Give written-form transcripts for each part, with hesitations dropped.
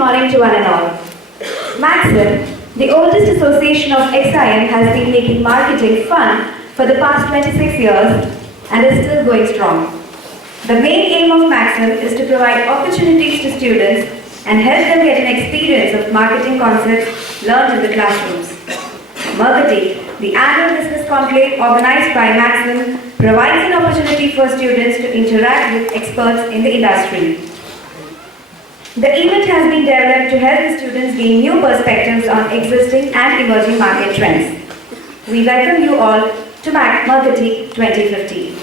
morning to one and all. Maxim, the oldest association of XIMB, has been making marketing fun for the past 26 years and is still going strong. The main aim of Maxim is to provide opportunities to students and help them get an experience of marketing concepts learned in the classrooms. Mercatique, the annual business conclave organized by Maxim, provides an opportunity for students to interact with experts in the industry. The event has been developed to help the students gain new perspectives on existing and emerging market trends. We welcome you all to Mercatique 2015.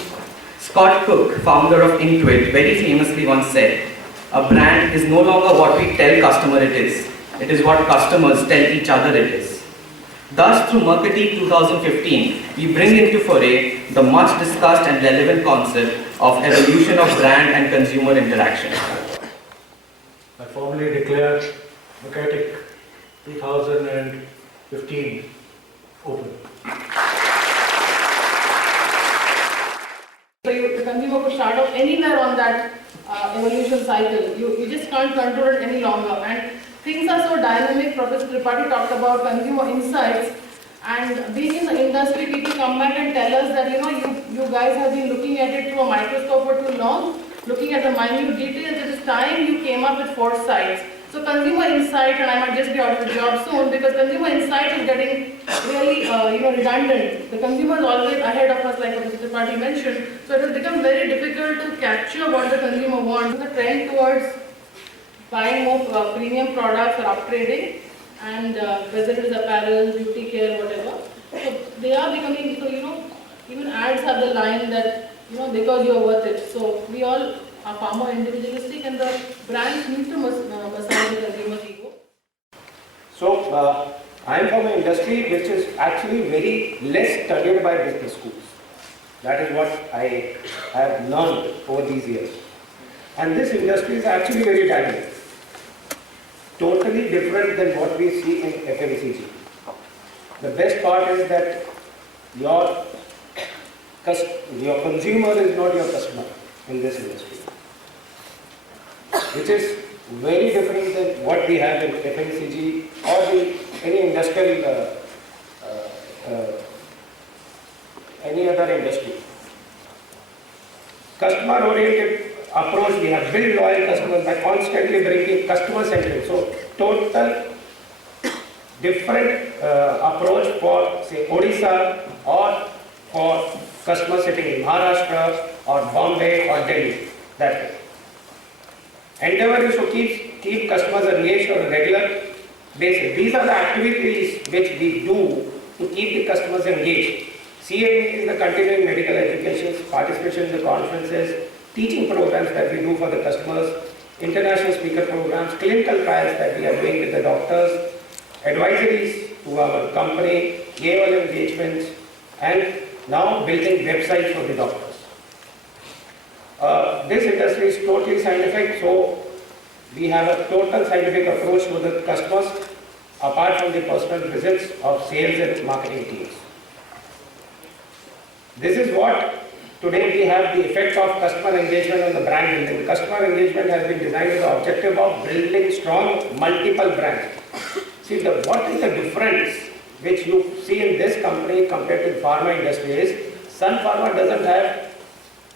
Scott Cook, founder of Intuit, very famously once said, "A brand is no longer what we tell customer it is what customers tell each other it is." Thus, through Mercatique 2015, we bring into foray the much discussed and relevant concept of evolution of brand and consumer interaction. I formally declare Mercatique 2015 open. So the consumer could start off anywhere on that evolution cycle. You just can't control it any longer. And things are so dynamic. Professor Tripathi talked about consumer insights. And being in the industry, people come back and tell us that, you guys have been looking at it through a microscope for too long, looking at the minute details. It is time you came up with foresights. So consumer insight, and I might just be out of the job soon because consumer insight is getting really redundant. The consumer is always ahead of us, like Professor Tripathi mentioned. So it has become very difficult to capture what the consumer wants. The trend towards buying more premium products or upgrading, and whether it is apparel, beauty care, whatever. So they are becoming, even ads have the line that, because you are worth it. So we all are far more individualistic, and the brands need to massage the consumer's ego. So I am from an industry which is actually very less studied by business schools. That is what I have learned over these years. And this industry is actually very dynamic. Totally different than what we see in FMCG. The best part is that your consumer is not your customer in this industry, which is very different than what we have in FMCG or any industrial, any other industry. Customer-oriented approach, we have built loyal customers by constantly bringing customer-centric. So total different approach for, say, Odisha or for customers sitting in Maharashtra or Bombay or Delhi. That way. Endeavor is to keep customers engaged on a regular basis. These are the activities which we do to keep the customers engaged. CME is the continuing medical education, participation in the conferences, teaching programs that we do for the customers, international speaker programs, clinical trials that we are doing with the doctors, advisories to our company, KOL engagements, and now building websites for the doctors. This industry is totally scientific, so we have a total scientific approach to the customers apart from the personal visits of sales and marketing teams. This is what today we have the effect of customer engagement on the brand building. Customer engagement has been designed with the objective of building strong multiple brands. See, what is the difference which you see in this company compared to the pharma industry is Sun Pharma doesn't have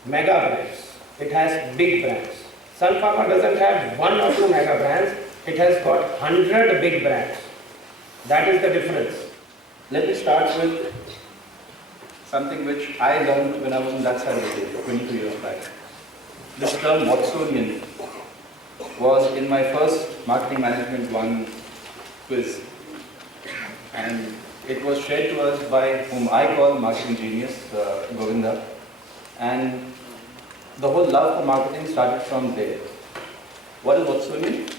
mega brands, it has big brands. Sun Pharma doesn't have 1 or 2 mega brands, it has got 100 big brands. That is the difference. Let me start with something which I learned when I was in that side of the table 22 years back. This term Watsonian was in my first Marketing Management 1 quiz, and it was shared to us by whom I call marketing genius, Govinda, and the whole love for marketing started from there. What is Watsonian?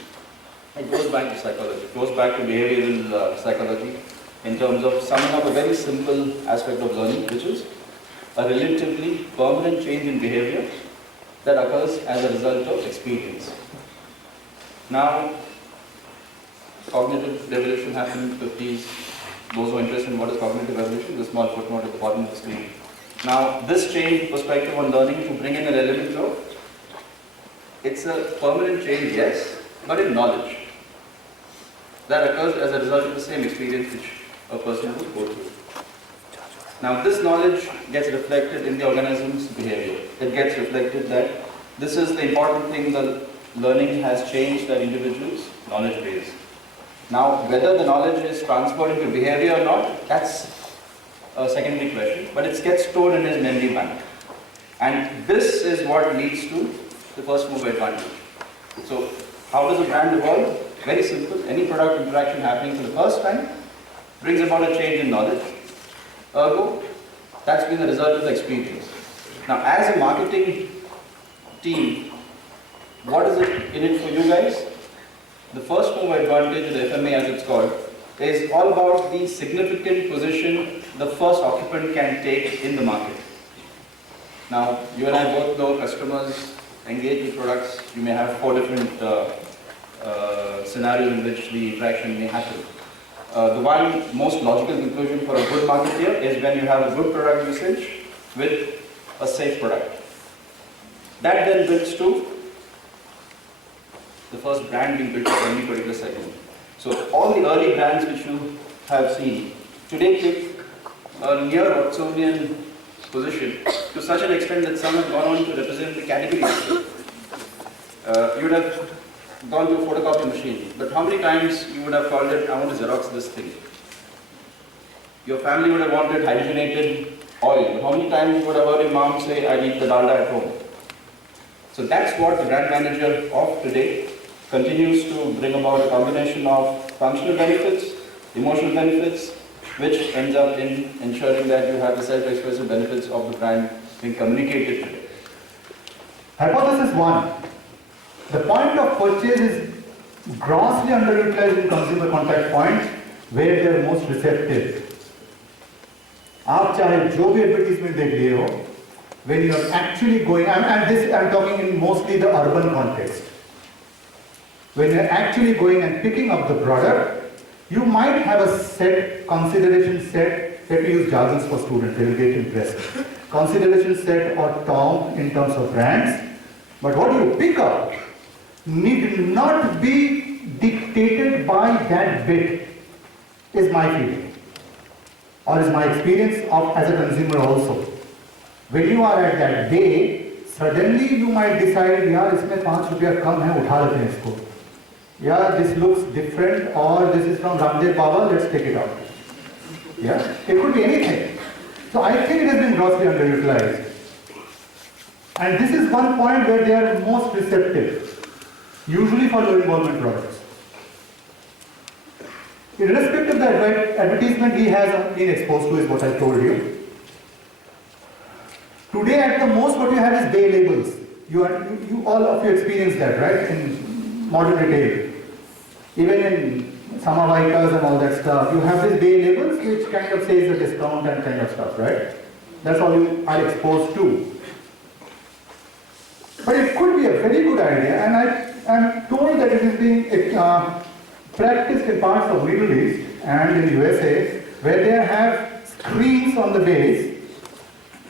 It goes back to psychology, it goes back to behavioral psychology in terms of summing up a very simple aspect of learning, which is a relatively permanent change in behavior that occurs as a result of experience. Now, cognitive revolution happened in the 50s. Those who are interested in what is cognitive revolution, the small footnote at the bottom of the screen. Now, this change perspective on learning to bring in an element of, it's a permanent change, yes, but in knowledge. that occurs as a result of the same experience which a person would go through. Now this knowledge gets reflected in the organism's behavior. It gets reflected that this is the important thing, the learning has changed that individual's knowledge base. Now whether the knowledge is transferred into behavior or not, that's a secondary question, but it gets stored in his memory bank. And this is what leads to the first mover advantage. So how does a brand evolve? Very simple. Any product interaction happening for the first time brings about a change in knowledge. Ergo, that's been the result of the experience. Now, as a marketing team, what is it in it for you guys? The first mover advantage, the FMA as it's called, is all about the significant position the first occupant can take in the market. Now, you and I both know customers engage with products. You may have 4 different scenarios in which the interaction may happen. The one most logical conclusion for a good marketeer is when you have a good product usage with a safe product. That then builds to the first brand being built for any particular segment. So all the early brands which you have seen today take a near Watsonian position to such an extent that some have gone on to represent the category. You would have gone to a photocopy machine, but how many times you would have called it, I want to Xerox this thing? Your family would have wanted hydrogenated oil, but how many times you would have heard your mom say, I need the dalda at home? So that's what the brand manager of today continues to bring about, a combination of functional benefits, emotional benefits, which ends up in ensuring that you have the self-expressive benefits of the brand being communicated today. Hypothesis 1. The point of purchase is grossly underutilized in consumer contact points where they are most receptive. आप चाहे जो भी advertisement देख लिए हो, when you are actually going, and this I'm talking in mostly the urban context. When you are actually going and picking up the product, you might have a set, consideration set, let me use jargons for students, they will get impressed. Consideration set or term in terms of brands, but what you pick up need not be dictated by that bit, is my feeling, or is my experience of as a consumer also. When you are at that day, suddenly you might decide, यार इसमें 5 रुपया कम है, उठा लेते हैं इसको. Yeah, this looks different, or this is from Ramdev Baba, let's take it out. Yeah, it could be anything. So I think it has been grossly underutilized. And this is one point where they are most receptive, usually for low involvement products. Irrespective of the advertisement he has been exposed to is what I told you. Today at the most what you have is bay labels. You all of you experience that, right? In modern retail. Even in Samavaikas and all that stuff, you have these bay labels which kind of says a discount and kind of stuff, right? That's all you are exposed to. But it could be a very good idea, and I am told that it is being practiced in parts of Middle East and in USA, where they have screens on the base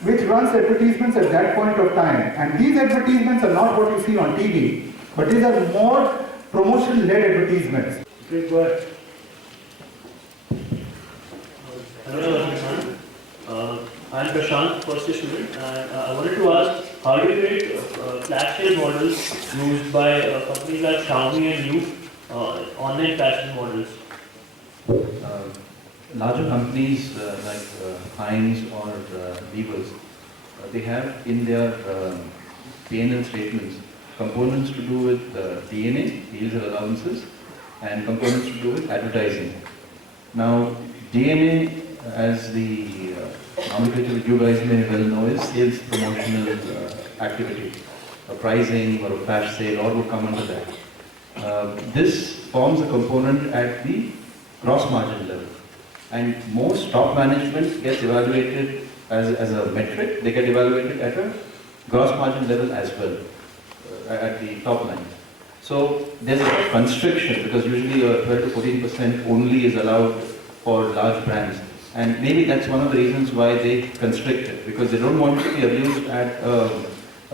which runs advertisements at that point of time. And these advertisements are not what you see on TV, but these are more promotion-led advertisements. Please go ahead. Hello everyone. I am Prashant, first year student, and I wanted to ask, how do you rate flash sale models used by companies like Xiaomi and you, online fashion models? Larger companies like Heinz or Weavers, they have in their P&L statements components to do with DNA, yields and allowances, and components to do with advertising. Now, DNA, as the nomenclature you guys may well know, is sales promotional activity. A pricing or a flash sale or would come under that. This forms a component at the gross margin level. And most top management gets evaluated as a metric. They get evaluated at a gross margin level as well, at the top line. So there's a constriction because usually 12 to 14% only is allowed for large brands. And maybe that's one of the reasons why they constrict it, because they don't want to be abused at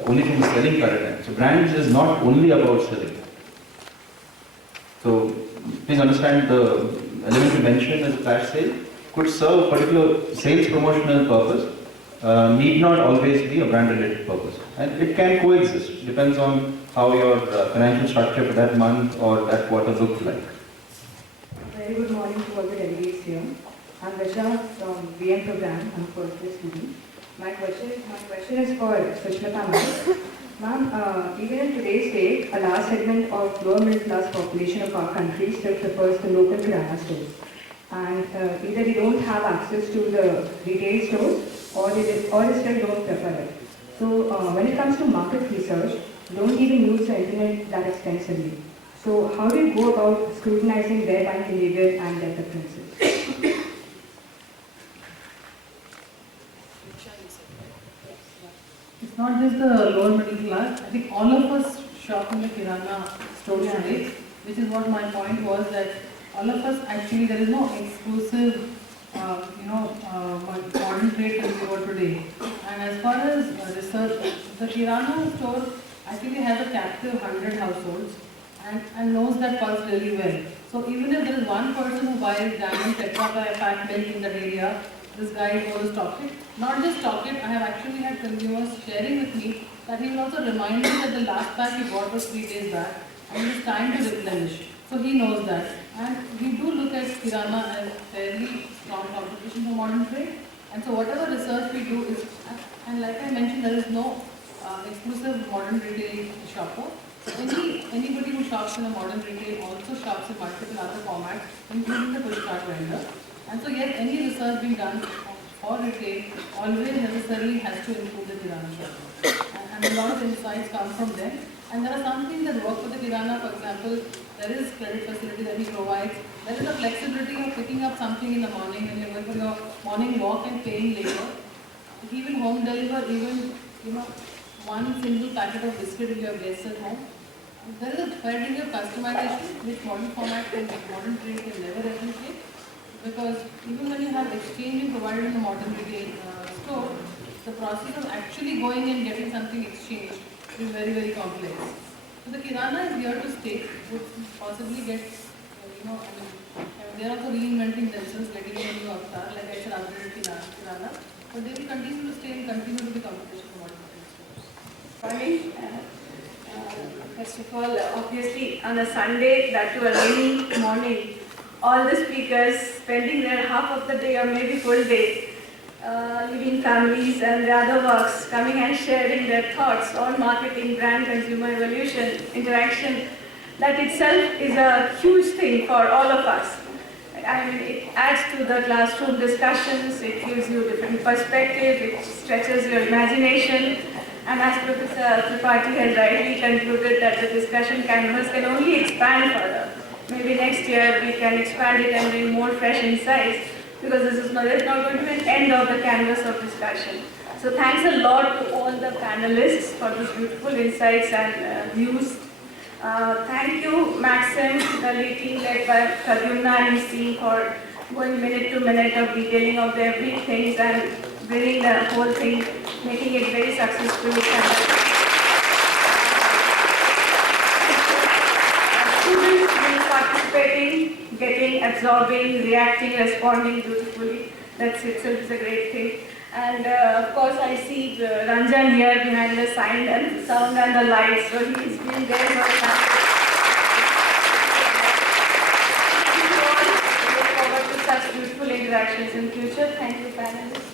only from a selling paradigm. So brands is not only about selling. So please understand the element you mentioned as a flash sale could serve a particular sales promotional purpose, need not always be a brand related purpose. And it can coexist, depends on how your financial structure for that month or that quarter looks like. Very good morning to all the delegates here. I'm Rasha from BM program. I'm a first year student. My question is for Sushmita ma'am. Ma'am, even in today's date, a large segment of lower middle class population of our country still prefers the local kirana stores. And either they don't have access to the retail stores or they still don't prefer it. So when it comes to market research, don't even use the internet that extensively. So how do you go about scrutinizing their buying behavior and their preferences? It's not just the lower middle class. I think all of us shop in the kirana store today, which is what my point was, that all of us actually, there is no exclusive, modern trade consumer today. And as far as research, the kirana store actually has a captive 100 households and knows that pulse really well. So even if there is one person who buys diamond tetra pack milk in that area, this guy goes to stock it. Not just stock it, I have actually had consumers sharing with me that he will also remind me that the last pack he bought was 3 days back and it's time to replenish. So he knows that. And we do look at kirana as fairly strong competition for modern trade. And so whatever research we do is, and like I mentioned, there is no exclusive modern retail shopper. Anybody who shops in a modern retail also shops in multiple other formats, including the push cart vendor. And so yes, any research being done for retail always necessarily has to include the kirana shopper. And a lot of insights come from them. And there are some things that work for the kirana. For example, there is credit facility that he provides. There is a flexibility of picking up something in the morning when you're going for your morning walk and paying later. He will home deliver even, one single packet of biscuit if you have guests at home. There is a fair degree of customization which modern format and modern trade can never replicate. Because even when you have exchanging provided in the modern retail store, the process of actually going and getting something exchanged is very, very complex. So the kirana is here to stay, would possibly get, they are also reinventing themselves, getting a new avatar, like I said, upgraded kirana. But they will continue to stay and continue to be competition for modern retail stores. First of all, obviously on a Sunday, that to a rainy morning, all the speakers spending their half of the day or maybe full day, leaving families and the other works, coming and sharing their thoughts on marketing, brand, consumer evolution, interaction. That itself is a huge thing for all of us. I mean, it adds to the classroom discussions, it gives you different perspectives, it stretches your imagination. And as Professor Tripathi has rightly concluded that the discussion canvas can only expand further. Maybe next year we can expand it and bring more fresh insights, because this is not going to be an end of the canvas of discussion. So thanks a lot to all the panelists for these beautiful insights and views. Thank you, Maxim, the lead team led by Pradyumna and his team, for going minute to minute of detailing of the everything and bringing the whole thing, making it very successful. Students will participating, getting, absorbing, reacting, responding beautifully. That itself is a great thing. And of course, I see Ranjan here behind the sound and the lights. So he's been there for a time. Look forward to such beautiful interactions in future. Thank you, panelists.